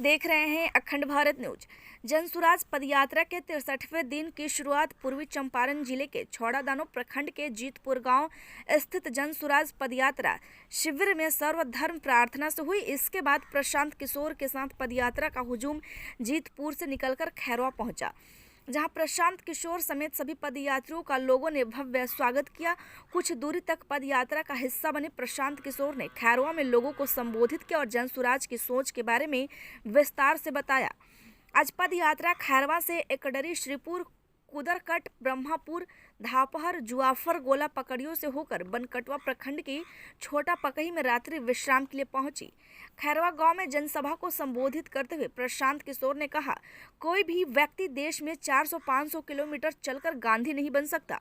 आप देख रहे हैं अखंड भारत न्यूज। जनसुराज पदयात्रा के 63वें दिन की शुरुआत पूर्वी चंपारण जिले के छौड़ादानो प्रखंड के जीतपुर गांव स्थित जनसुराज पदयात्रा शिविर में सर्वधर्म प्रार्थना से हुई। इसके बाद प्रशांत किशोर के साथ पदयात्रा का हुजूम जीतपुर से निकलकर खैरवा पहुंचा, जहां प्रशांत किशोर समेत सभी पदयात्रियों का लोगों ने भव्य स्वागत किया। कुछ दूरी तक पदयात्रा का हिस्सा बने प्रशांत किशोर ने खैरवा में लोगों को संबोधित किया और जनसुराज की सोच के बारे में विस्तार से बताया। आज पदयात्रा खैरवा से एकडरी, श्रीपुर, कुदरकट, ब्रह्मापुर, धापहर, जुआफर, गोला पकड़ियों से होकर बनकटवा प्रखंड की छोटा पकही में रात्रि विश्राम के लिए पहुंची। खैरवा गांव में जनसभा को संबोधित करते हुए प्रशांत किशोर ने कहा, कोई भी व्यक्ति देश में 400-500 किलोमीटर चलकर गांधी नहीं बन सकता।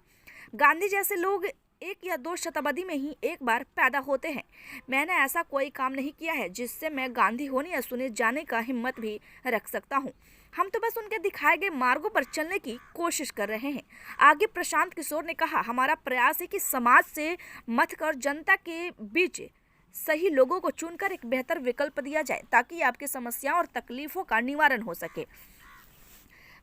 गांधी जैसे लोग 1 या 2 शताब्दी में ही एक बार पैदा होते हैं। मैंने ऐसा कोई काम नहीं किया है जिससे मैं गांधी होने या सुने जाने का हिम्मत भी रख सकता हूं। हम तो बस उनके दिखाए गए मार्गों पर चलने की कोशिश कर रहे हैं। आगे प्रशांत किशोर ने कहा, हमारा प्रयास है कि समाज से मत कर जनता के बीच सही लोगों को चुनकर एक बेहतर विकल्प दिया जाए ताकि आपकी समस्याओं और तकलीफों का निवारण हो सके।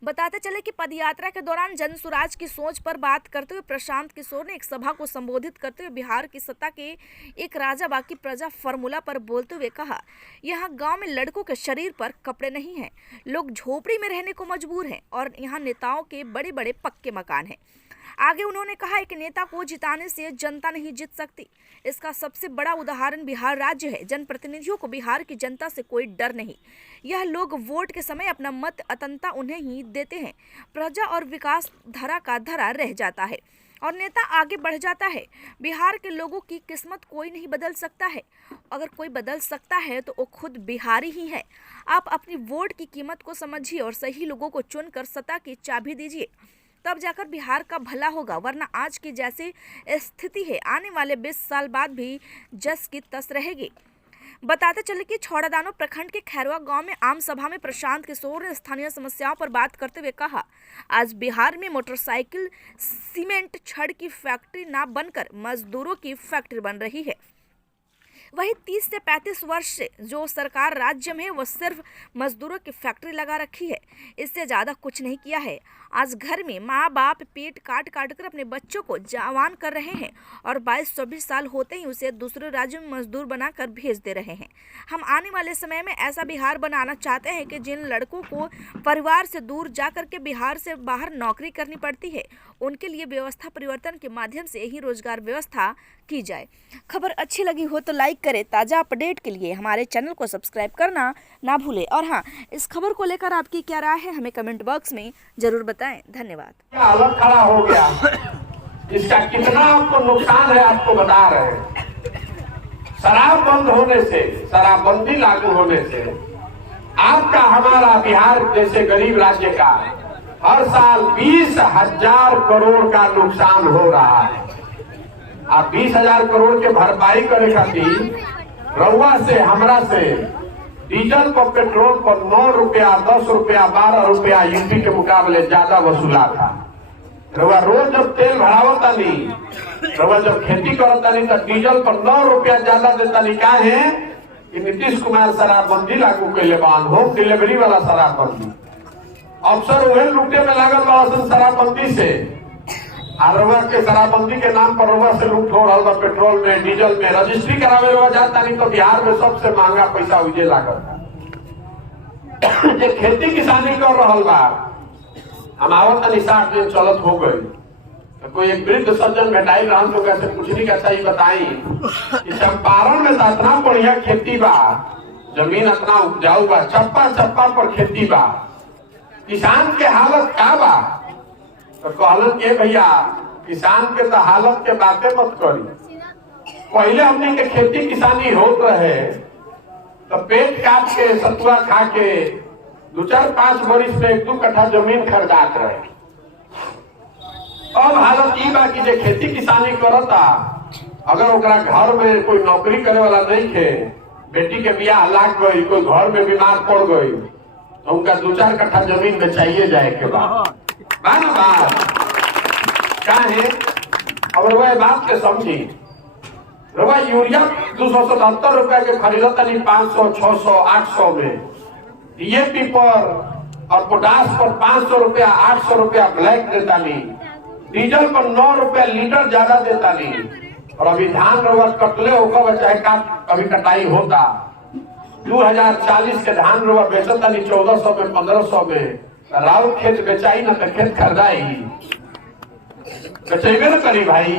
बताते चले कि पदयात्रा के दौरान जनसुराज की सोच पर बात करते हुए प्रशांत किशोर ने एक सभा को संबोधित करते हुए बिहार की सत्ता के एक राजा बाकी प्रजा फॉर्मूला पर बोलते हुए कहा, यहाँ गांव में लड़कों के शरीर पर कपड़े नहीं हैं, लोग झोपड़ी में रहने को मजबूर हैं और यहाँ नेताओं के बड़े बड़े पक्के मकान हैं। आगे उन्होंने कहा, एक नेता को जिताने से जनता नहीं जीत सकती। इसका सबसे बड़ा उदाहरण बिहार राज्य है। जनप्रतिनिधियों को बिहार की जनता से कोई डर नहीं। यह लोग वोट के समय अपना मत अंततः उन्हें ही देते हैं। प्रजा और विकास धरा का धरा रह जाता है और नेता आगे बढ़ जाता है। बिहार के लोगों की किस्मत कोई नहीं बदल सकता है। अगर कोई बदल सकता है तो वो खुद बिहारी ही है। आप अपनी वोट की कीमत को समझिए और सही लोगों को चुनकर सत्ता की चाबी दीजिए, तब जाकर बिहार का भला होगा। वरना आज की जैसी स्थिति है, आने वाले 20 साल बाद भी जस की तस रहेगी। बताते चले कि छौड़ादानो प्रखंड के खैरवा गांव में आम सभा में प्रशांत किशोर ने स्थानीय समस्याओं पर बात करते हुए कहा, आज बिहार में मोटरसाइकिल, सीमेंट, छड़ की फैक्ट्री ना बनकर मजदूरों की फैक्ट्री बन रही है। वही 30 से 35 वर्ष से जो सरकार राज्य में है वो सिर्फ मजदूरों की फैक्ट्री लगा रखी है, इससे ज़्यादा कुछ नहीं किया है। आज घर में माँ बाप पेट काट काट कर अपने बच्चों को जवान कर रहे हैं और 22-24 साल होते ही उसे दूसरे राज्यों में मजदूर बनाकर भेज दे रहे हैं। हम आने वाले समय में ऐसा बिहार बनाना चाहते हैं कि जिन लड़कों को परिवार से दूर जाकर के बिहार से बाहर नौकरी करनी पड़ती है, उनके लिए व्यवस्था परिवर्तन के माध्यम से यही रोजगार व्यवस्था की जाए। खबर अच्छी लगी हो तो लाइक करें। ताज़ा अपडेट के लिए हमारे चैनल को सब्सक्राइब करना ना भूलें। और हाँ, इस खबर को लेकर आपकी क्या राय है हमें कमेंट बॉक्स में जरूर बताएं। धन्यवाद। हालत खड़ा हो गया, इसका कितना आपको नुकसान है आपको बता रहे हैं। शराब बंद होने से, शराबबंदी लागू होने से आपका हमारा बिहार जैसे गरीब राज्य का हर साल 20,000 करोड़ का नुकसान हो रहा है। आप 20,000 करोड़ के भरपाई करे खातिर रउआ से हमरा से डीजल पर, पेट्रोल पर 9 रुपया, 10 रुपया, 12 रुपया यूपी के मुकाबले ज्यादा वसूला था। रउआ रोज जब तेल भरावता नहीं, रउआ जब खेती करता नहीं तो डीजल पर 9 रुपया ज्यादा देता नहीं। का है कि नीतीश कुमार शराबबंदी लागू कैले बान, होम डिलीवरी वाला शराबबंदी। अफसर वही लूटे में लागल बा शराबबंदी से। रउआ के शराबबंदी के नाम पर रउआ से लूट हो रहा बा। पेट्रोल में, डीजल में रजिस्ट्री करावे रउआ जाता नहीं तो बिहार में सबसे महंगा पैसा उजे लागल। जे खेती किसानी कर रहा बा, हम आवत 60 दिन चलत हो गई तो कोई एक वृद्ध सज्जन भेटाई रहन तो कैसे पूछनी का चाहिए बताई कि चंपारण में तो इतना बढ़िया खेती बा, जमीन इतना उपजाऊ बा, चप्पा चप्पा पर खेती बा, किसान के हालत का बा। तो कहलन के भैया किसान के तो हालत के बातें मत करी। पहले हमने के खेती किसानी होत रहे तो पेट काट के सतुआ खा के 2-4-5 वर्ष में 1-2 कट्ठा जमीन खरीदात रहे। अब हालत ये बा कि जे खेती किसानी करता, अगर ओकरा घर में कोई नौकरी करे वाला नहीं थे, बेटी के बियाह लाग गई, कोई घर में बीमार पड़ गई तो उनका 2-4 कट्ठा जमीन में चाहिए जाए के बाद क्या है। और वह बात के समझी, यूरिया 277 रुपया के खरीदता नहीं 500, 600, 800 में। डीएपी पर और पोटास पर 500 रुपया 800 रुपया ब्लैक देता ली, डीजल पर 9 रुपया लीटर ज्यादा देता ली। और अभी धान रोवा कटले होकर चाहे अभी कटाई होता 2040 के धान रोवा बेचता नहीं 1400 में 1500 में। राउर खेत बेचाई ना तो खेत खरीदाई, बेचेबे न करी भाई।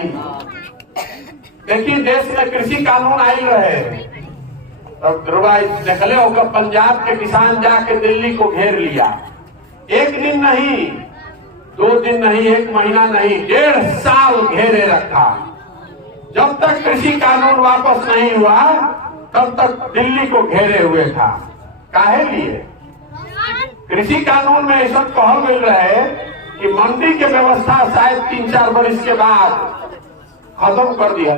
देखिए देश में कृषि कानून आई रहे देखले होकर पंजाब के किसान जाके दिल्ली को घेर लिया। एक दिन नहीं, 2 दिन नहीं, 1 महीना नहीं, 1.5 साल घेरे रखा। जब तक कृषि कानून वापस नहीं हुआ तब तक दिल्ली को घेरे हुए था। काहे लिए? कृषि कानून में ऐसा कहल मिल रहे कि मंडी के व्यवस्था शायद 3-4 वर्ष के बाद खत्म कर दिया।